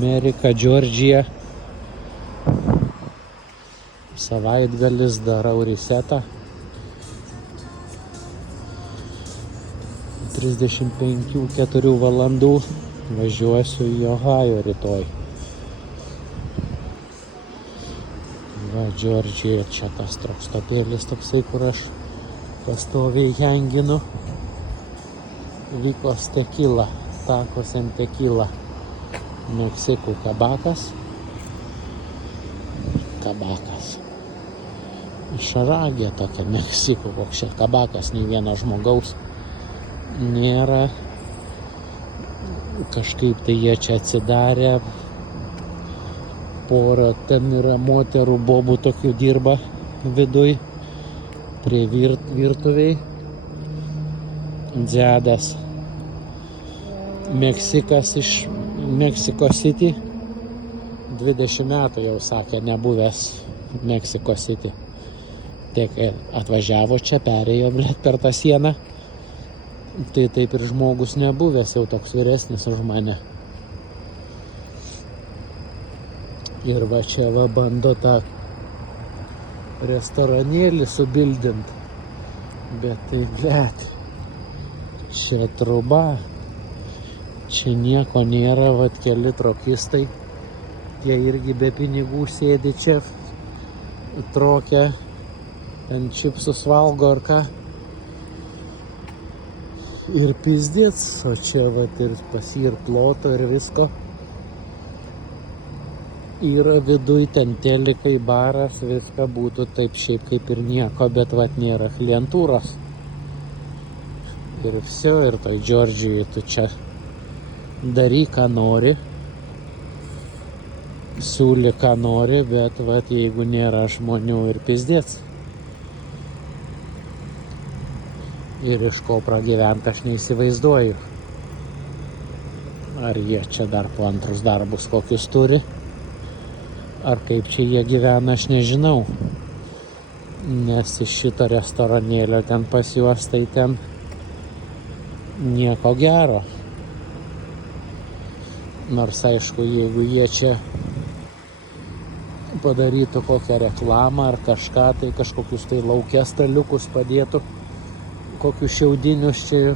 Amerika, Džordžija. Savaitgalis darau resetą. 35-4 valandų važiuosiu į Ohajo rytoj. Va, Džordžija, čia tas trokstopėlis toksai, kur aš pastoviai henginu. Vikos tekila, takos en tekila. Meksikų kabakas. Šaragė tokia Meksikų, koks čia kabakas, nei vieno žmogaus nėra. Kažkaip tai jie čia atsidarė. Pora ten yra moterų bobų tokių dirba viduj prie virtuviai. Dzedas Meksikas iš Meksiko City. 20 metų jau sakė, nebuvęs Meksiko City. Tik atvažiavo čia, perėjo per tą sieną. Tai taip ir žmogus nebuvęs, jau toks vyresnis už mane. Ir va čia va bando tą restoranėlį subildint. Bet tai blėt. Čia truba. Čia nieko nėra, vat keli trokistai. Jie irgi be pinigų sėdi čia. Trokia. Ten čipsus valgo ar ką. Ir pizdėts, o čia vat ir pas jį ir ploto ir visko. Yra viduj ten telikai, baras, viską būtų taip šiaip kaip ir nieko, bet vat nėra klientūros. Ir visio, ir toj Džordžijai tu čia daryk, ką nori. Siūly, ką nori, bet vat jeigu nėra žmonių ir pizdėts. Ir iš ko pragyvent aš neįsivaizduoju. Ar jie čia dar po antrus darbus kokius turi, ar kaip čia jie gyvena, aš nežinau. Nes iš šito restoranėlio ten pas juos tai ten nieko gero. Nors aišku, jeigu jie čia padarytų kokią reklamą ar kažką, tai kažkokius tai lauke staliukus padėtų. Kokius šiaudinius čia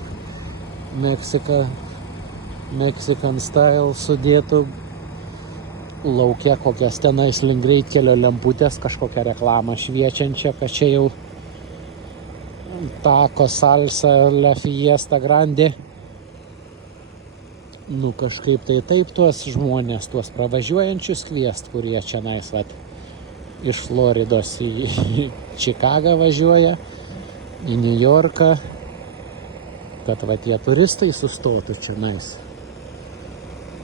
Mexican style sudėtų. Lauke kokias tenais link greitkelio lemputės, kažkokią reklamą šviečiančią, kad čia jau taco, salsa, la fiesta grande. Nu kažkaip tai taip tuos žmonės, tuos pravažiuojančius kviest, kurie čia nais, vat, iš Floridos į Čikagą važiuoja, į New Yorką, kad va tie turistai sustotų čia nais.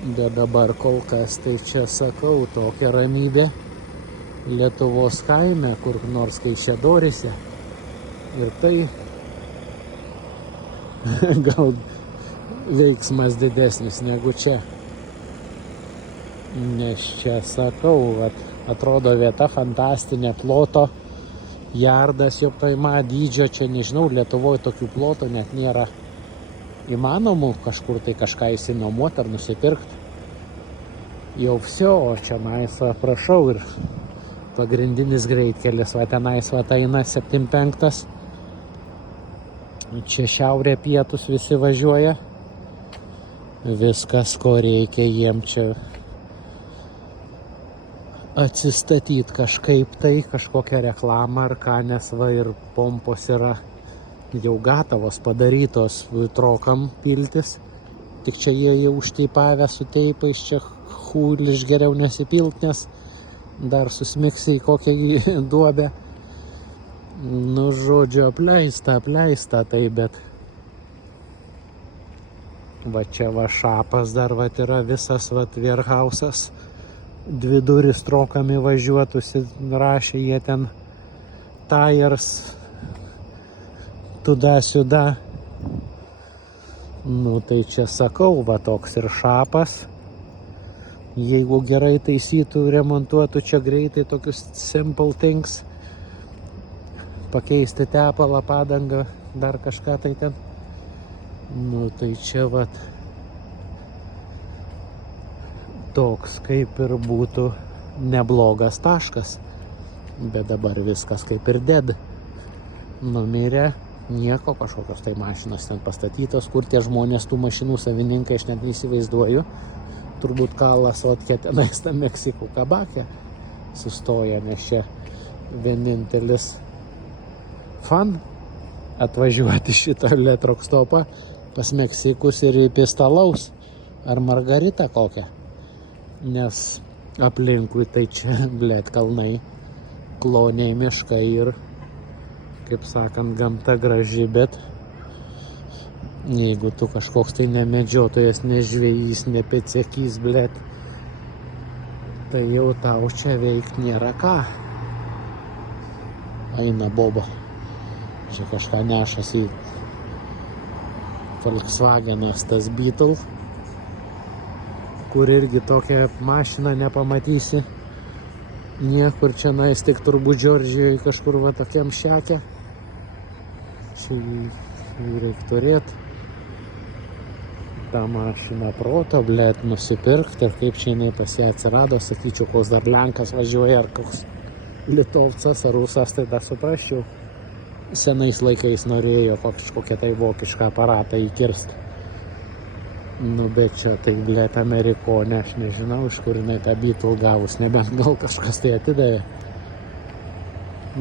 Bet dabar kol kas tai čia sakau, tokia ramybė Lietuvos kaime, kur nors Kaišiadoryse. Ir tai gal veiksmas didesnis negu čia. Nes čia sakau, vat, atrodo vieta fantastinė, ploto. Jardas jau paima dydžio, čia nežinau, Lietuvoje tokių plotų net nėra įmanomų kažkur tai kažką įsinuomoti ar nusipirkti. Jau visio, o čia nais, prašau, ir pagrindinis greitkelis, va tenais, va eina 75. Čia šiaurė pietus visi važiuoja. Viskas, ko reikia jiem čia atsistatyti kažkaip tai, kažkokią reklamą ar ką, nes va ir pompos yra jau gatavos padarytos trokam piltis. Tik čia jie jau užteipavę su teipais, čia huliš geriau nesipilt, nes dar susmiksi į kokią duobę. Nu, žodžiu, apleista, tai bet va čia va šapas dar va yra visas va warehausas. 2 durys trokami važiuotųsi, rašė jie ten tires, tuda-siuda. Nu tai čia sakau, va toks ir šapas. Jeigu gerai taisytų, remontuotų čia greitai tokius simple things, pakeisti tepalą, padangą, dar kažką tai ten. Nu tai čia vat toks kaip ir būtų neblogas taškas, bet dabar viskas kaip ir dead. Numirė, nieko, kažkokios tai mašinos ten pastatytos, kur tie žmonės, tų mašinų savininkai, aš net neįsivaizduoju. Turbūt kalas otke tenais tą Meksikų kabakė sustoja, nes čia vienintelis fan atvažiuoti šitą Letrokstopą pas Meksikus ir įpistalaus ar margaritą kokią. Nes aplinkui tai čia, blėt, kalnai, kloniai, miškai ir, kaip sakant, gamta graži, bet jeigu tu kažkoks tai nemedžiotojas, nežvejys, nepecekys, blėt, tai jau tau čia veikt nėra ką. Eina boba. Čia kažką nešas į Volkswagenas tas Beetle, kur irgi tokią mašiną nepamatysi niekur čia nais, tik turbūt Džordžijoje kažkur va tokiam šekia. Čia jį reikia turėti. tą mašiną proto, blėt, nusipirkti, ir kaip čia jinai pas ją atsirado, sakyčiau, koks dar Lenkas važiuoja, ar koks Litovcas, ar Rusas, tai tą suprasčiau. Senais laikais norėjo kažkokią tai vokišką aparatą įkirsti. Nu, bet čia tai, blėt, Amerikonė, aš nežinau, iš kur jinai tą Beetle gavus, nebent gal kažkas tai atidavė.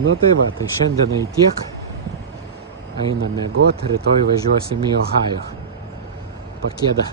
Nu tai va, tai šiandienai tiek. Einam miegot, rytoj važiuosim į Ohajo. Pakėda.